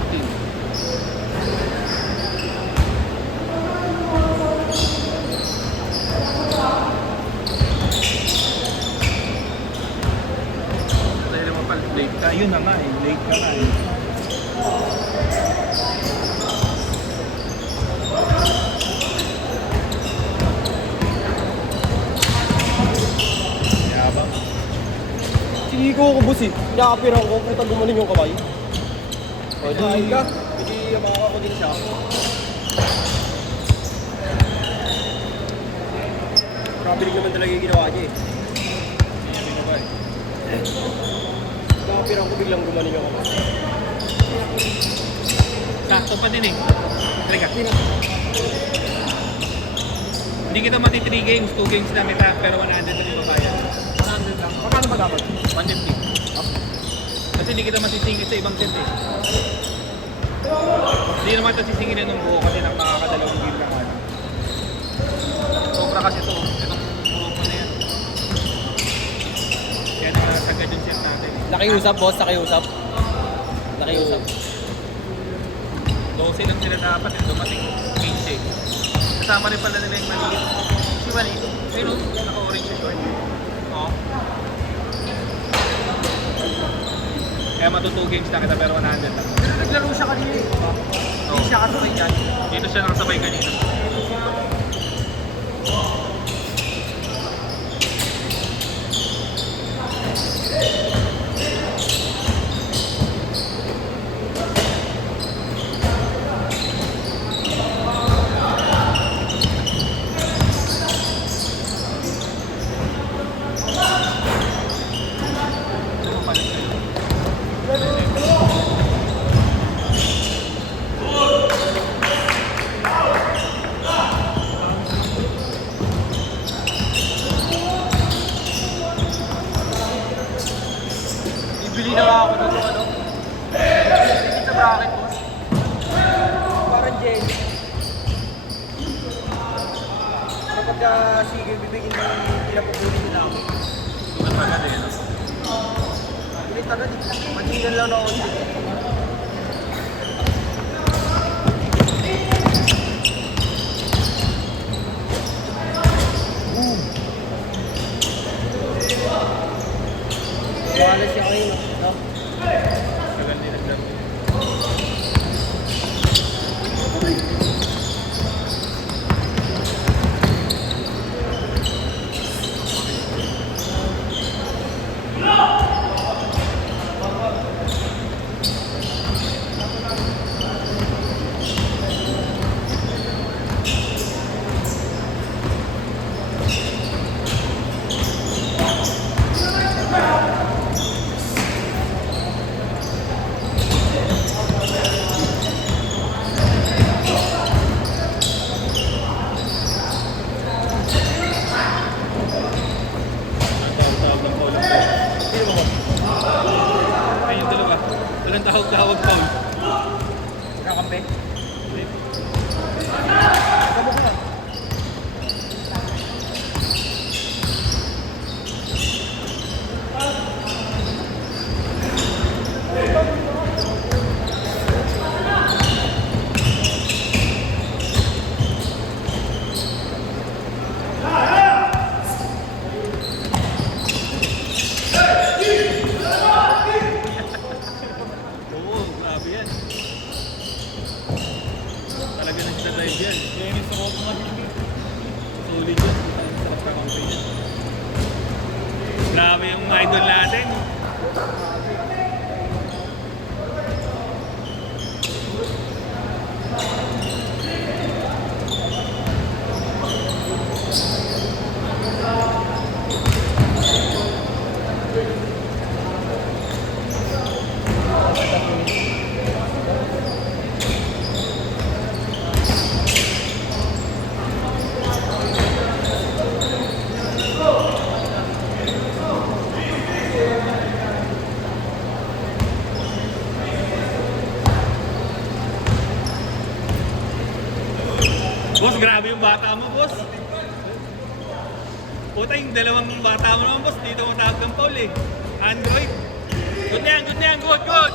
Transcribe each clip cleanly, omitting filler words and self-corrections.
14. Dahil mo pala, late ka. Yun na nga eh. Late ka na eh. Yabang. Sige ko ako boss eh. Nakapirang ko, puta gumaling yung kamay. O di ka, hindi makawa ko din siya. Nakabilig naman talaga yung ginawa niya eh. Hindi ko ba eh. Nakapirang ko biglang gumaling yung kamay. Sakto pa din eh. Talaga. Hindi kita mati 3 games, 2 games na kita, pero 100 na yung babayan. 100 lang. Magkano ba dapat? 150. Kasi hindi kita masisingit sa ibang set eh. Hindi naman ito sisingin ng buo kasi nang makakadalawang game lang ano. Sobra kasi ito, itong grupo na yan. Kaya nakasagad yung set natin. Nakiusap boss, nakiusap. Nakiusap. 12 lang sila dapat eh, dumating 15. Kasama rin pala nila yung maliit. Si maliit, pero naka-orange yung short. Oo. Kaya matu 2 games na kita pero 100 lang. Pero naglaro siya kanina eh. Hindi siya kasabay dyan. Dito siya nakasabay kanina. Bibili na nga ako ng ano. Bibili sa bracket boss. Parang Jen. Kapag sige, bibigyan ng pinapupunin nila ako. Sugat pa agad eh. No? Ulit agad. Matingan lang ako. Wala siya kayo, no? Tagal din nagdaro. Tawag ng foul. Sino ba? Ay, yung dalawa. Walang tawag foul. Kakampi? Hindi. Kabuk na. Oo, grabe yan. Talaga nagsa-drive yan. Dennis Rodman. Sulit yan. Ang sarap ka kampi yan. Grabe yung idol natin. Boss, grabe yung bata mo, boss. Puta, yung dalawang bata mo naman, boss. Dito mo tawag ng foul eh. Android. Good na yan, good na yan. Good, good.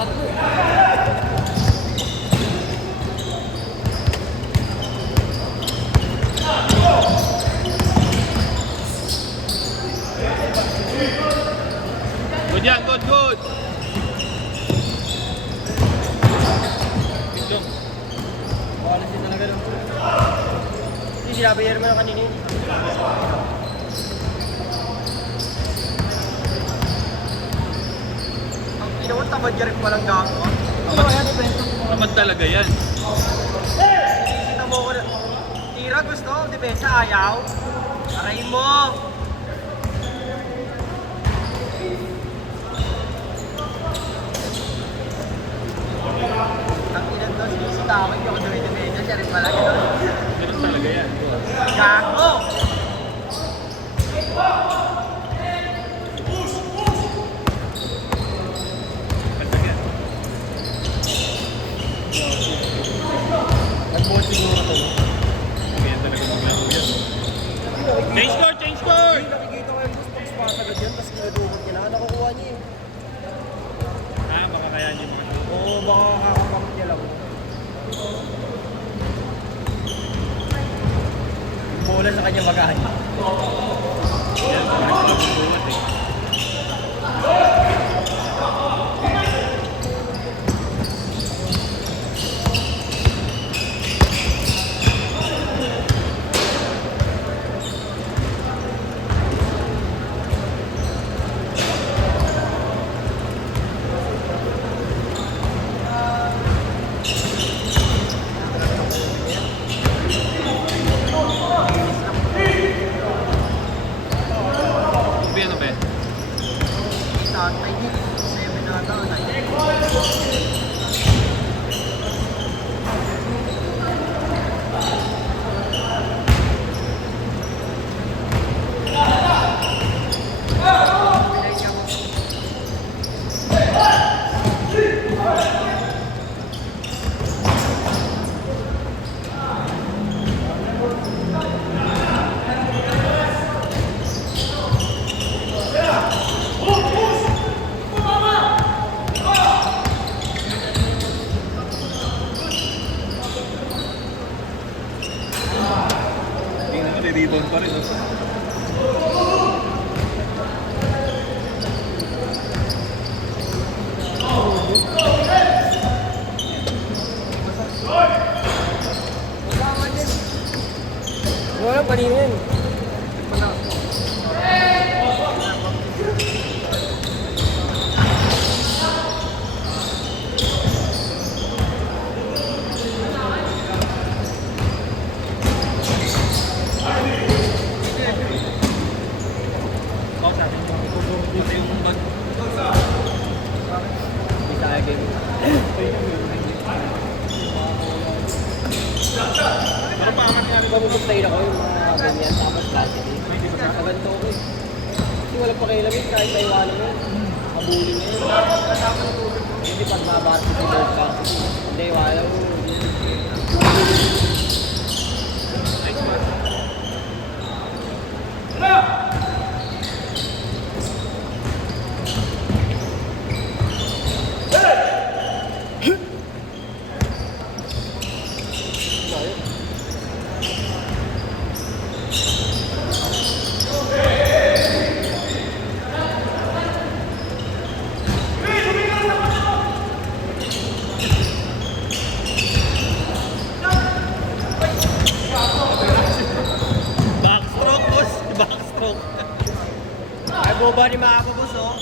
tatlo. Good yan, good, good. Good job. Wala siya talaga lang. Hindi, sinabi niya naman kanina yun. Ang inawang tamad niya rin palang gago. Tamad talaga yan. Kita mo ko na. Tira gusto, depensa ayaw. Aray mo. Ang ilan doon, sinisitawin yung depensa, siya rin pala gano'n. Ganun talaga yan. Gago! Ganda yan. Nag-board siguro to. Ganyan talaga maglaro yan. Change score, change score! Nakikita ko yung boss pag sumasagad yan, tapos kinadumot niya na, nakukuha niya eh. Ah, baka kaya niyo mga show. Oo, baka kakakamit niya lang. Bola sa kanya magahan. Yan, parang sila bubuhat eh. Ano ba yan? Sa 97 na ata, 90. Hindi naman, i-rebound pa rin. Oh. Wala, kanina yan. Oh, sabi niyo. Pati yung bag. Bisa game. Pero pa nga nangyari ba? Pag-play ako yung mga ganyan, tapos plastic. Sa ganito ko eh. Kasi wala pa kayo lamig, kahit may iwanan mo yun. Kabuli mo yun. Hindi pag mabarsi sa third party. Hindi, wala mo. Nice man. Backstroke, boss. Backstroke. Ay, boba ni makakabos oh.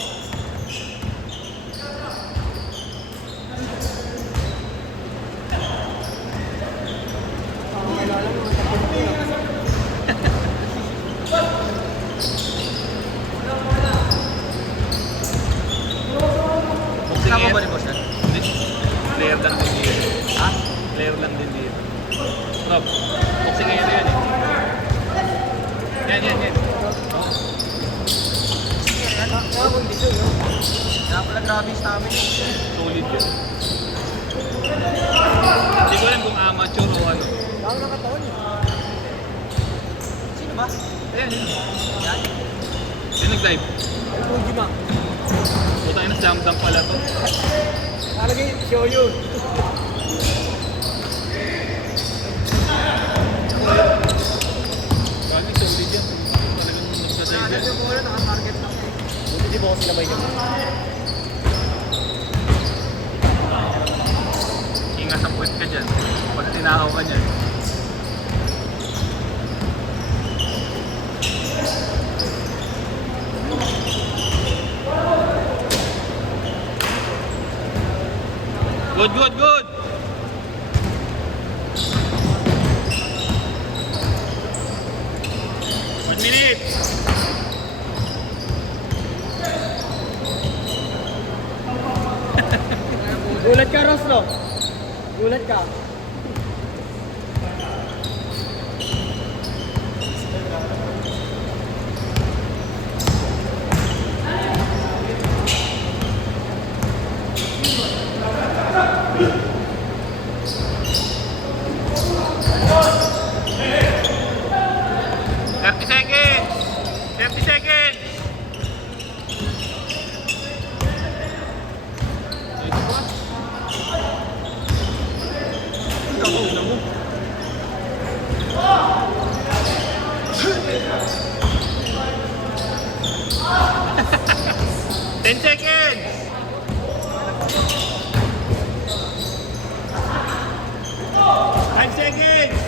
Kasama ba ni boss yan? Hindi. Player lang din dito. Ha? Player lang din dito. Rob, boxing ngayon yan eh. Yan, yan, yan. Kaya kondisyon no? Kaya pala grabe yung stamina. Solid yun. Hindi ko alam kung amateur o ano. Ang nakataon eh. Sino ba? Ayan, yun. Yan. Yan nag-dive. Ay, Fuji ma. Puta na, jump dump pala to. Nakalagay, show you. Bagay, solid yan. Talagang nagsa-dive yan. Yung muna, naka-target lang eh. Buti di ba ako sinabay niyo? Ingat sa puwet ka dyan. Pag tinakaw ka dyan. Good, good, good! One minute! Gulat ka, Ross, no? Gulat ka. Thirty seconds! 30 seconds! Ito pa. Ikaw, una mo. Ten seconds! 5 seconds!